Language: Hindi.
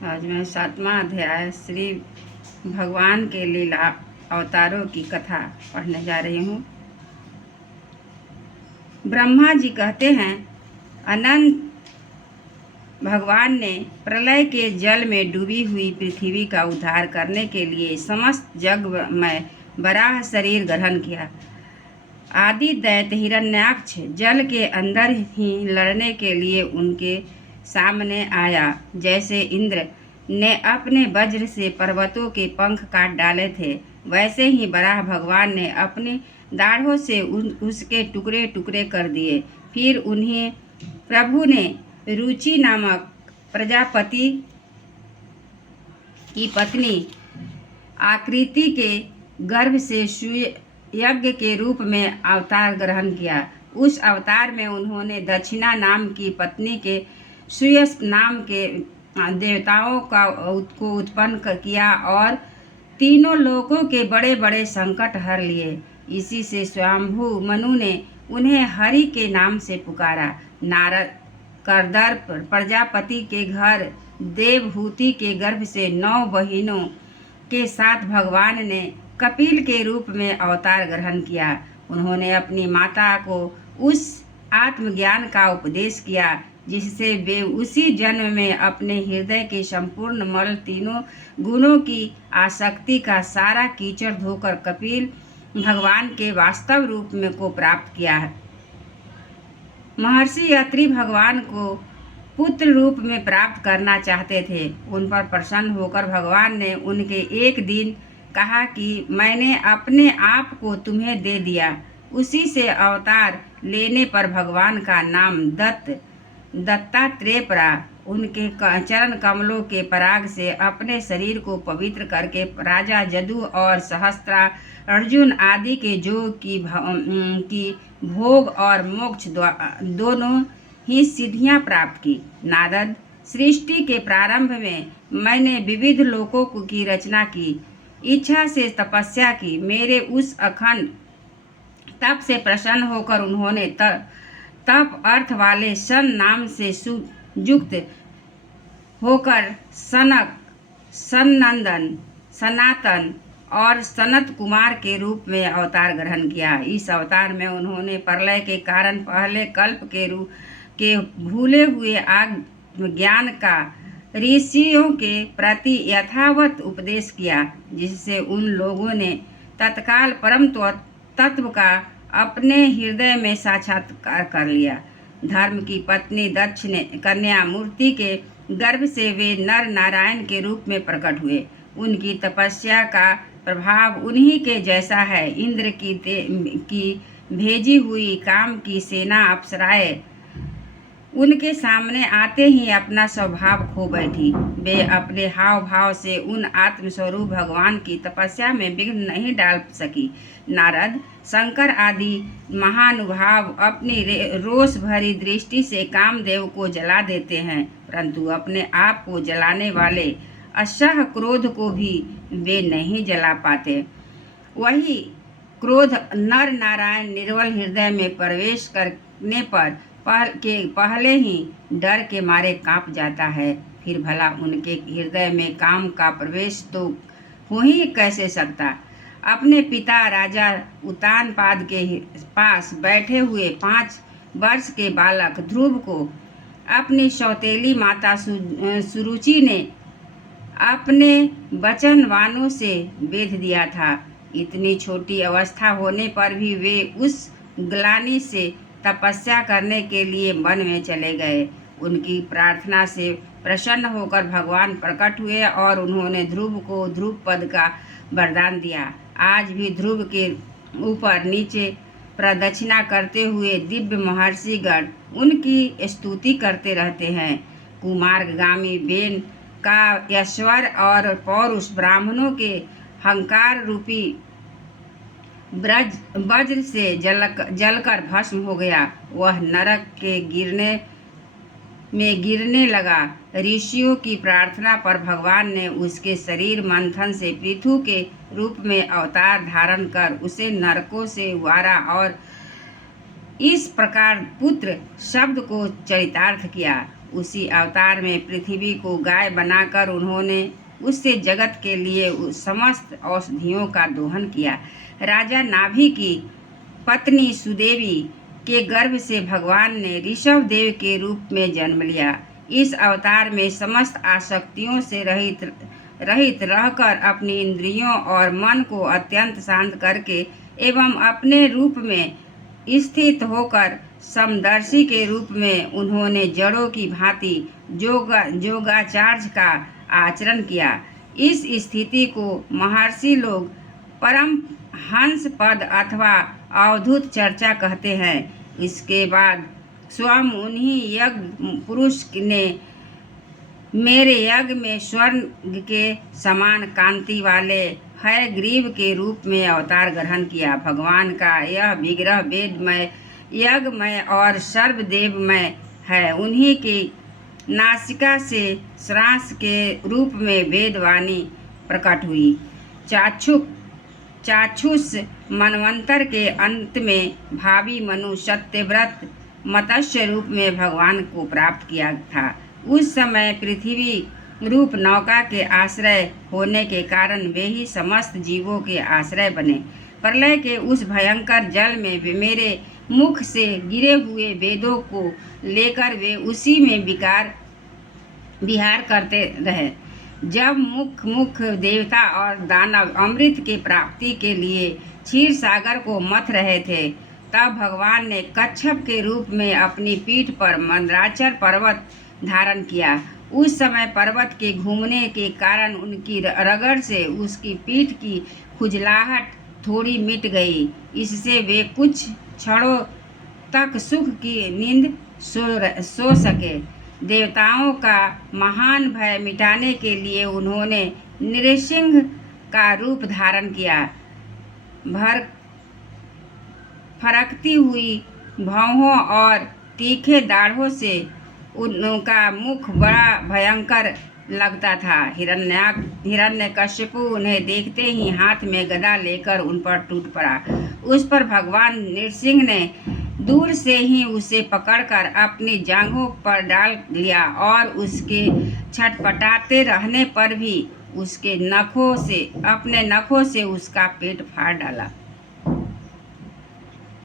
आज मैं 7वां अध्याय श्री भगवान के लीला अवतारों की कथा पढ़ने जा रही हूँ। ब्रह्मा जी कहते हैं, अनंत भगवान ने प्रलय के जल में डूबी हुई पृथ्वी का उद्धार करने के लिए समस्त जग में बराह शरीर ग्रहण किया। आदि दैत्य हिरण्याक्ष जल के अंदर ही लड़ने के लिए उनके सामने आया। जैसे इंद्र ने अपने वज्र से पर्वतों के पंख काट डाले थे, वैसे ही बराह भगवान ने अपनी दाढ़ों से उसके टुकड़े टुकड़े कर दिए। फिर उन्हें प्रभु ने रुचि नामक प्रजापति की पत्नी आकृति के गर्भ से यज्ञ के रूप में अवतार ग्रहण किया। उस अवतार में उन्होंने दक्षिणा नाम की पत्नी के सुयस नाम के देवताओं को उत्पन्न किया और तीनों लोकों के बड़े बड़े संकट हर लिए। इसी से स्वयंभू मनु ने उन्हें हरि के नाम से पुकारा। नारद करदर्प प्रजापति के घर देवहूति के गर्भ से 9 बहिनों के साथ भगवान ने कपिल के रूप में अवतार ग्रहण किया। उन्होंने अपनी माता को उस आत्मज्ञान का उपदेश किया जिससे वे उसी जन्म में अपने हृदय के संपूर्ण मल तीनों गुणों की आसक्ति का सारा कीचड़ धोकर कपिल भगवान के वास्तव रूप में को प्राप्त किया। महर्षि अत्रि भगवान को पुत्र रूप में प्राप्त करना चाहते थे। उन पर प्रसन्न होकर भगवान ने उनके एक दिन कहा कि मैंने अपने आप को तुम्हें दे दिया। उसी से अवतार लेने पर भगवान का नाम दत्तात्रेय पड़ा। उनके चरण कमलों के पराग से अपने शरीर को पवित्र करके राजा जदु और सहस्त्रा अर्जुन आदि के योग की भोग और मोक्ष दोनों ही सिद्धियां प्राप्त की। नारद, सृष्टि के प्रारंभ में मैंने विविध लोकों की रचना की, इच्छा से तपस्या की। मेरे उस अखंड तप से प्रसन्न होकर उन्होंने तप अर्थ वाले सन नाम से युक्त होकर सनक, सनंदन, सनातन और सनत कुमार के रूप में अवतार ग्रहण किया। इस अवतार में उन्होंने प्रलय के कारण पहले कल्प के भूले हुए ज्ञान का ऋषियों के प्रति यथावत उपदेश किया, जिससे उन लोगों ने तत्काल परम तत्व का अपने हृदय में साक्षात्कार कर लिया। धर्म की पत्नी दक्ष ने कन्या मूर्ति के गर्भ से वे नर नारायण के रूप में प्रकट हुए। उनकी तपस्या का प्रभाव उन्हीं के जैसा है। इंद्र की भेजी हुई काम की सेना अप्सराएं उनके सामने आते ही अपना स्वभाव खो बैठी। वे अपने हाव भाव से उन आत्मस्वरूप भगवान की तपस्या में विघ्न नहीं डाल सकी। नारद, शंकर आदि महानुभाव अपनी रोष भरी दृष्टि से कामदेव को जला देते हैं, परंतु अपने आप को जलाने वाले असह क्रोध को भी वे नहीं जला पाते। वही क्रोध नर नारायण निर्मल हृदय में प्रवेश करने पर पहले ही डर के मारे कांप जाता है, फिर भला उनके हृदय में काम का प्रवेश तो हो ही कैसे सकता। अपने पिता राजा उतानपाद के पास बैठे हुए 5 वर्ष के बालक ध्रुव को अपनी सौतेली माता सुरुचि ने अपने वचनवाणों से बेध दिया था। इतनी छोटी अवस्था होने पर भी वे उस ग्लानि से तपस्या करने के लिए वन में चले गए। उनकी प्रार्थना से प्रसन्न होकर भगवान प्रकट हुए और उन्होंने ध्रुव को ध्रुव पद का वरदान दिया। आज भी ध्रुव के ऊपर नीचे प्रदक्षिणा करते हुए दिव्य महर्षिगण उनकी स्तुति करते रहते हैं। कुमारगामी बेन का यश्वर और पौरुष ब्राह्मणों के हंकार रूपी वज्र से जलकर भस्म हो गया। वह नरक के गिरने लगा। ऋषियों की प्रार्थना पर भगवान ने उसके शरीर मंथन से पृथु के रूप में अवतार धारण कर उसे नरकों से उबारा और इस प्रकार पुत्र शब्द को चरितार्थ किया। उसी अवतार में पृथ्वी को गाय बनाकर उन्होंने उससे जगत के लिए समस्त औषधियों का दोहन किया। राजा नाभि की पत्नी सुदेवी के गर्भ से भगवान ने ऋषभ देव के रूप में जन्म लिया। इस अवतार में समस्त आसक्तियों से रहित रहकर अपनी इंद्रियों और मन को अत्यंत शांत करके एवं अपने रूप में स्थित होकर समदर्शी के रूप में उन्होंने जड़ों की भांति योगाचार्य का आचरण किया। इस स्थिति को महर्षि लोग परम हंस पद अथवा अवधूत चर्चा कहते हैं। इसके बाद स्वयं उन्हीं यज्ञ पुरुष ने मेरे यज्ञ में स्वर्ण के समान कांति वाले हयग्रीव के रूप में अवतार ग्रहण किया। भगवान का यह विग्रह वेदमय, यज्ञमय और सर्वदेवमय है। उन्हीं की नासिका से श्रास के रूप में वेदवाणी प्रकट हुई। चाक्षुष मनवंतर के अंत में भावी मनु सत्यव्रत मत्स्य रूप में भगवान को प्राप्त किया था। उस समय पृथ्वी रूप नौका के आश्रय होने के कारण वे ही समस्त जीवों के आश्रय बने। प्रलय के उस भयंकर जल में मेरे मुख से गिरे हुए वेदों को लेकर वे उसी में विहार करते रहे। जब मुख देवता और दानव अमृत की प्राप्ति के लिए क्षीर सागर को मथ रहे थे, तब भगवान ने कच्छप के रूप में अपनी पीठ पर मंदराचल पर्वत धारण किया। उस समय पर्वत के घूमने के कारण उनकी रगड़ से उसकी पीठ की खुजलाहट थोड़ी मिट गई। इससे वे कुछ क्षणों तक सुख की नींद सो सके। देवताओं का महान भय मिटाने के लिए उन्होंने नृसिंह का रूप धारण किया। फरकती हुई भौहों और तीखे दाढ़ों से उनका मुख बड़ा भयंकर लगता था। हिरण्यकशिपु उन्हें देखते ही हाथ में गदा लेकर उन पर टूट पड़ा। उस पर भगवान नृसिंह ने दूर से ही उसे पकड़कर अपनी जांघों पर डाल लिया और उसके छटपटाते रहने पर भी अपने नखों से उसका पेट फाड़ डाला।